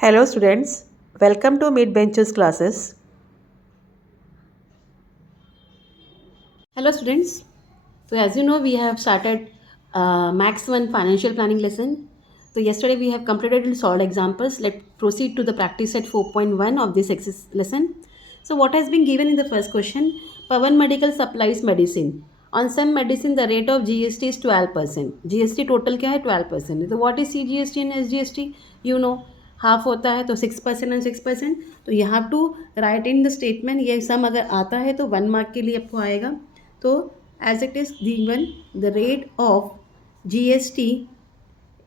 Hello students, welcome to Mid Benches classes. Hello students. So as you know, we have started Max 1 financial planning lesson. So yesterday we have completed and solved examples. Let's proceed to the practice set 4.1 of this exercise lesson. So what has been given in the first question? Pawan Medical supplies medicine. On some medicine, the rate of GST is 12%. GST total क्या है 12%. तो what is CGST and SGST? You know, half होता है तो 6% and 6%. तो you have to write in the statement. ये sum अगर आता है तो 1 मार्क के लिए आपको आएगा. तो as it is given, the rate of GST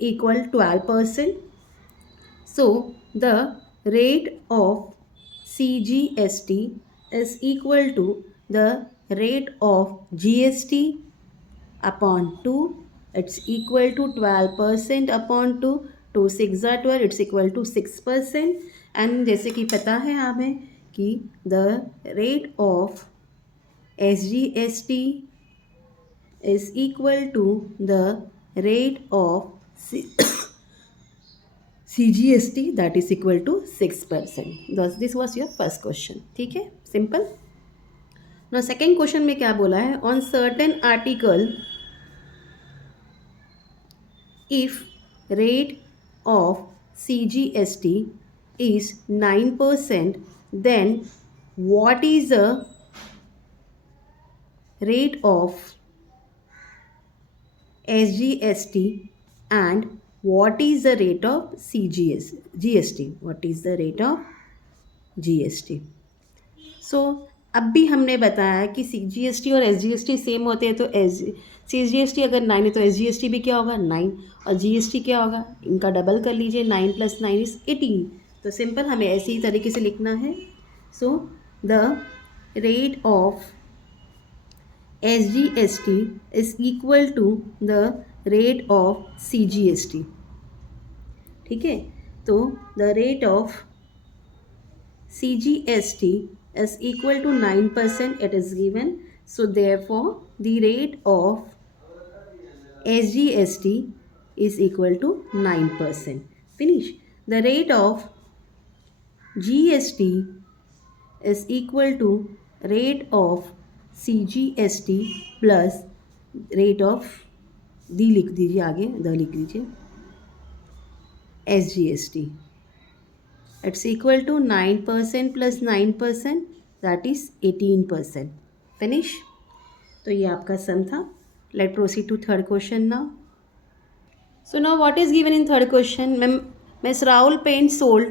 equal 12%. So the rate of CGST is equal to the rate of GST upon 2. It's equal to 12% upon 2. 2 6 are 12. It's equal to 6%. And जैसे कि पता है हमें कि the rate of SGST is equal to the rate of CGST, that is equal to 6%. Thus this was your first question. ठीक है, simple. Now second question में क्या बोला है? On certain article, if rate of CGST is 9%, then what is the rate of SGST and what is the rate of GST? What is the rate of GST? सो अब भी हमने बताया कि CGST और SGST सेम होते हैं. तो CGST अगर 9 है तो SGST भी क्या होगा 9. और GST क्या होगा, इनका डबल कर लीजिए. 9 + 9 इज 18. तो सिंपल हमें ऐसे ही तरीके से लिखना है. So the rate of SGST is equal to the rate of CGST. ठीक है, तो the rate of CGST is equal to 9%. It is given. So therefore the rate of SGST is equal to 9%. Finish. The rate of GST is equal to rate of CGST plus rate of दी लिख दीजिए, आगे the लिख दीजिए, SGST. It's equal to 9% plus 9%, that is 18%. Finish. तो ये आपका सम था. Let's proceed to third question now. So now what is given in third question? Ms. Raul Paint sold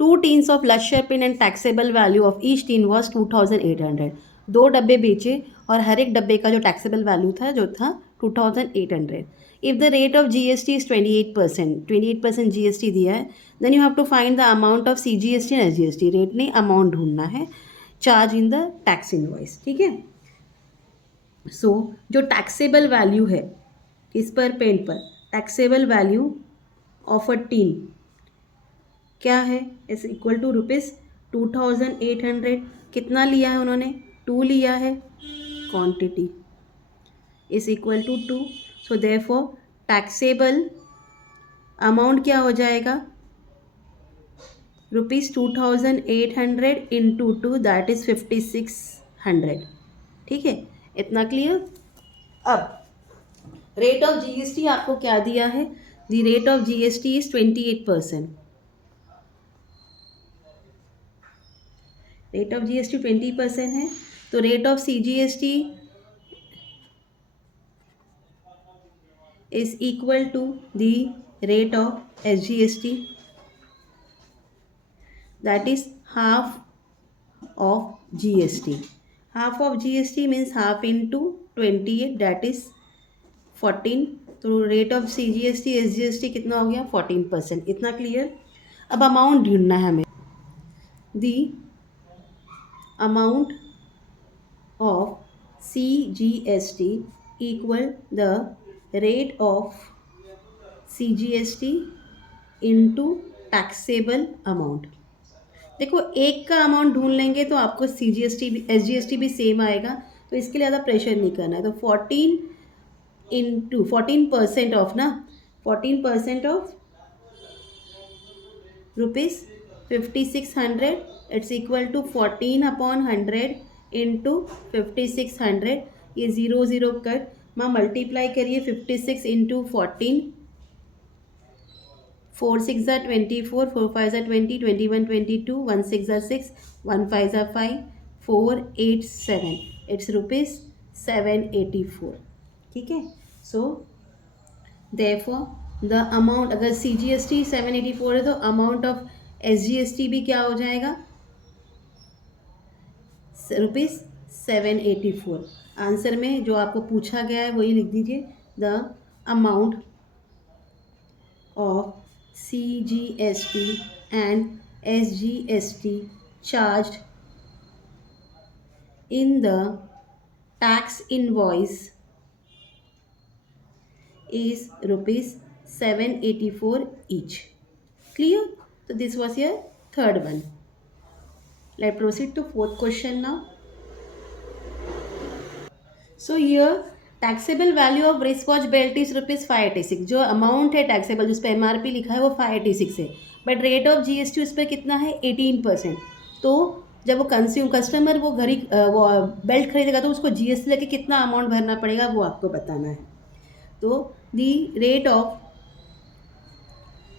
2 tins of Lusher Pin and taxable value of each tin was 2800. 2 डब्बे बेचे और हर एक डब्बे का जो टैक्सेबल वैल्यू था जो था 2800. If the rate of GST is 28% GST दिया है, then you have to find the amount of CGST and SGST. Rate नहीं, अमाउंट ढूंढना है. Charge in the tax invoice. ठीक है. सो जो टैक्सेबल वैल्यू है किस पर, पेंट पर, taxable value of a tin क्या है, इज इक्वल टू ₹2800. कितना लिया है उन्होंने, 2 लिया है. Quantity is equal to 2. So therefore taxable amount क्या हो जाएगा, ₹2800 इंटू 2, दैट इज़ 5600. ठीक है, इतना क्लियर. अब रेट ऑफ GST आपको क्या दिया है, the rate of GST is 28%. Rate of GST 20% है. तो rate of CGST is equal to the rate of SGST, that is half of GST. Half of GST means half into 28, that is 14. तो rate of CGST SGST कितना हो गया, 14%. इतना clear. अब amount ढूंढना है हमें. The amount of CGST equal the rate of CGST into taxable amount. देखो एक का अमाउंट ढूंढ लेंगे तो आपको CGST भी SGST भी सेम आएगा. तो इसके लिए ज़्यादा प्रेशर नहीं करना है. तो 14% ऑफ ना, 14% of rupees 5600, it's equal to 14/100 into 5600, ये 0 कट, माँ मल्टीप्लाई करिए 56 इंटू 14, 4 6 ज़ा 24, 4 5 ज़ा 20, 21 22, 1 6 ज़ा 6, 1 5 ज़ा 5, 4 8 7, इट्स रुपीज़ 784. ठीक है. सो देयरफॉर द अमाउंट, अगर CGST 784 है तो अमाउंट ऑफ SGST भी क्या हो जाएगा, रुपीज़ 784. आंसर में जो आपको पूछा गया है वही लिख दीजिए, the amount of CGST and SGST charged in the tax invoice is rupees 784 each. Clear? So this was your third one. Let's proceed to fourth question now. So here taxable value of wrist watch belt is rupees 586. जो amount है taxable जिस पर MRP लिखा है वो 586 है, but rate of GST उस पर कितना है 18%. तो जब वो कस्टमर वो घड़ी वो बेल्ट खरीदेगा तो उसको GST लेके कितना अमाउंट भरना पड़ेगा वो आपको बताना है. तो the rate of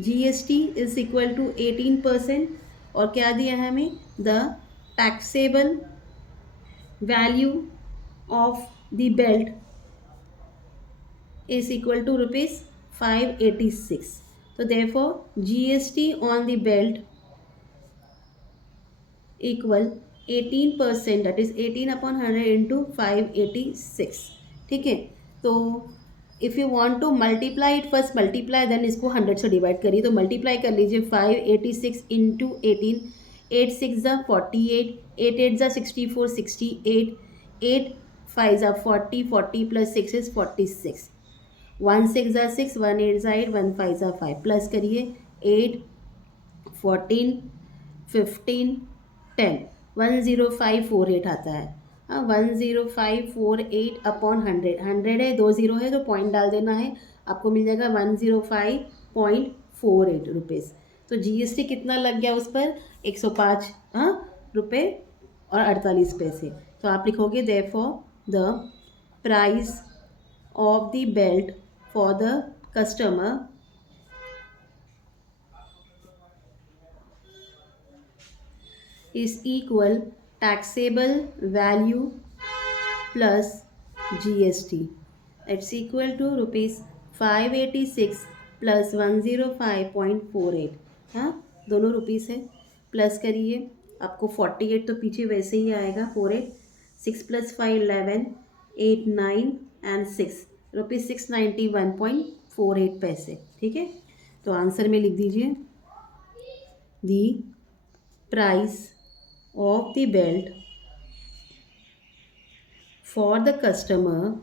GST is equal to 18%, और क्या दिया है हमें, the taxable value of the belt is equal to rupees 586. So therefore GST on the belt equal 18%, that is 18/100 into 586. ठीक है. तो if you want to multiply it, first multiply then इसको 100 से डिवाइड करिए. तो मल्टीप्लाई कर लीजिए 586 into 18, 8 6 ज़ा 48, 8 8 ज़ा 64 68, 8 5 ज़ा 40, 40 प्लस 6 इज़ 46, 1 6 ज़ा 6, 1 8 ज़ा 8, 1 5 ज़ा 5, प्लस करिए 8 14 15 10, 10548 आता है. हाँ, 10548 अपॉन 100, 100 है, 2 0 है तो पॉइंट डाल देना है, आपको मिल जाएगा 105.48 रुपीज़. तो GST कितना लग गया उस पर, 105 रुपये और 48 पैसे. तो आप लिखोगे therefore the price of the belt for the customer is equal taxable value plus GST. It's equal to rupees 586 plus 105.48. हाँ, दोनों रुपीज़ है, प्लस करिए, आपको 48 तो पीछे वैसे ही आएगा, 48 6 प्लस 5 11, 8 9 एंड 6, रुपीज़ 691.48 पैसे. ठीक है. तो आंसर में लिख दीजिए the price of the belt for the customer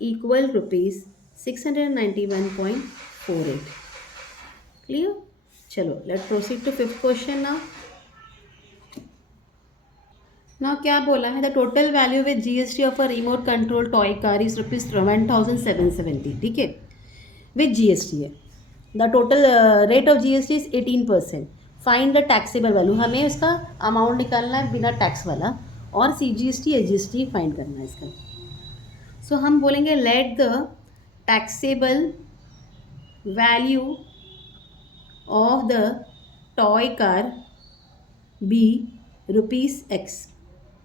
equal rupees 691.48. Clear. चलो let proceed to fifth question now. ना क्या बोला है, the total value with GST of a remote control toy car is rupees 1770. ठीक है, विद GST है. The total rate of GST is 18%. Find the taxable value, हमें उसका amount निकालना है बिना टैक्स वाला, और CGST SGST फाइंड करना है इसका. सो हम बोलेंगे let the taxable value of the toy car be rupees X.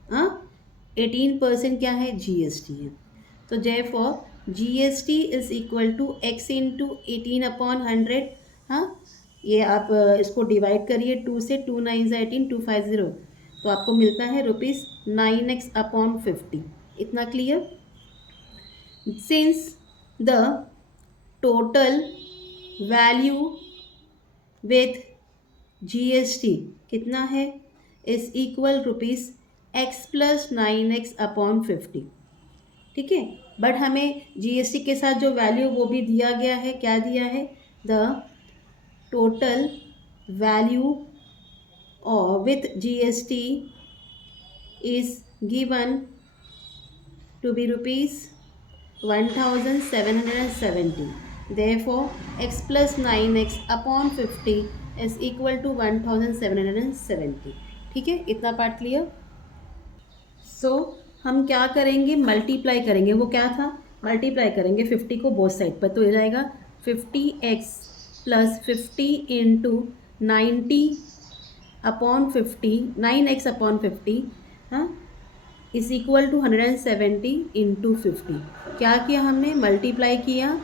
18% क्या है, GST है. तो therefore GST is equal to X into 18/100. हाँ, ये आप इसको डिवाइड करिए 2 से, 2 9 18, 250, तो आपको मिलता है रुपीज़ 9x/50. इतना clear. Since the total value with GST कितना है, is equal rupees X plus 9x/50. ठीक है, बट हमें GST के साथ जो वैल्यू वो भी दिया गया है, क्या दिया है, the total value with GST is given to be rupees 1770. Therefore x plus 9x upon 50 is equal to 1770. ठीक है, इतना पार्ट क्लियर. सो हम क्या करेंगे, मल्टीप्लाई करेंगे. वो क्या था, मल्टीप्लाई करेंगे 50 को बोथ साइड पर, तो हो जाएगा 50x plus 50 into 90 upon 50, 9x upon 50, हाँ, इज इक्वल टू 170 इंटू 50. क्या किया हमने, मल्टीप्लाई किया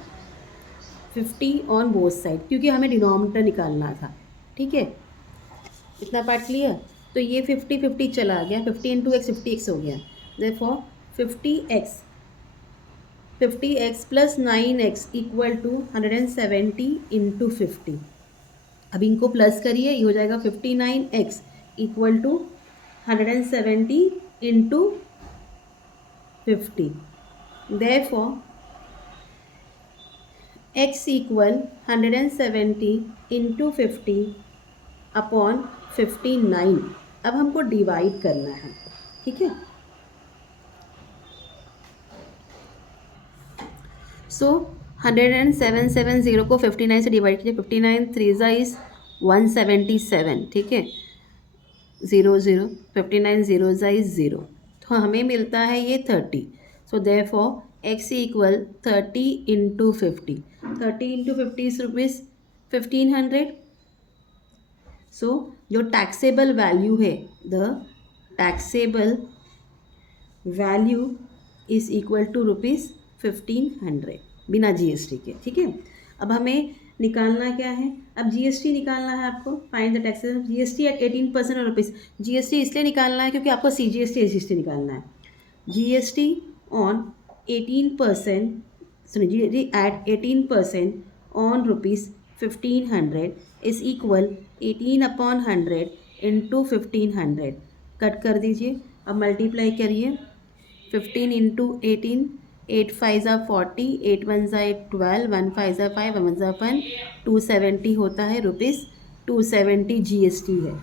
50 ऑन बोथ साइड, क्योंकि हमें डिनोमिनेटर निकालना था. ठीक है, इतना पार्ट क्लियर. तो ये 50 चला गया, 50 इंटू एक्स 50x हो गया. Therefore 50x plus 9x equal to 170 into 50. अब इनको प्लस करिए, ये हो जाएगा 59x equal to 170 into 50. Therefore x equal 170 into 50 upon 59. अब हमको डिवाइड करना है. ठीक है, सो 10770 को 59 से डिवाइड कीजिए. 59 3 इज 177. ठीक है, 0 0, 59 0 इज 0, तो हमें मिलता है ये 30. So therefore x equal 30 into 50. 30 into 50 is rupees 1500. So जो टैक्सेबल वैल्यू है, the taxable value is equal to rupees 1500 बिना जीएसटी के. ठीक है, अब हमें निकालना क्या है, अब जीएसटी निकालना है आपको. Find the taxable GST at 18% और रुपीज़. जीएसटी इसलिए निकालना है क्योंकि आपको सीजीएसटी एसजीएसटी निकालना है. जीएसटी ऑन 18%, सुनिए, GST at 18% on rupees 1500 is equal 18 upon 100 into 1500. Cut कर दीजिए. अब मल्टीप्लाई करिए 15 इंटू 18, 8 5 40, 8 1 12, 1 5 5, 1 1 1, 270 होता है रुपीज़. 270 जीएसटी है.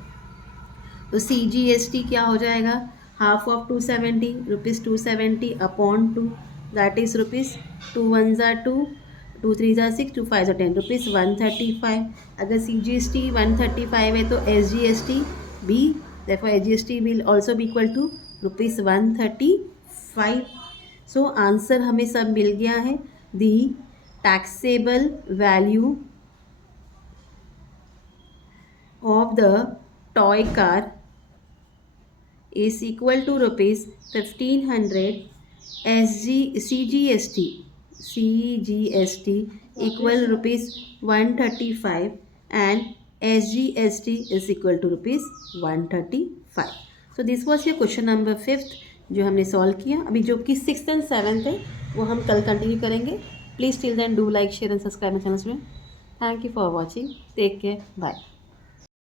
तो सीजीएसटी क्या हो जाएगा, half of 270 rupees 270 upon 2, that is rupees 2 1 2, 2 3 6, 2 5 10, rupees 135. अगर सीजीएसटी 135 है तो एसजीएसटी भी, therefore SGST will also be equal to rupees 135. So answer हमें सब मिल गया है. The taxable value of the toy car is equal to rupees 1500. CGST equal rupees 135 and SGST is equal to rupees 135. So this was your question number 5th जो हमने solve किया. अभी जो कि 6th and 7th है वो हम कल कंटिन्यू करेंगे. Please till then do like share and subscribe my channel. Thank you for watching. Take care. Bye.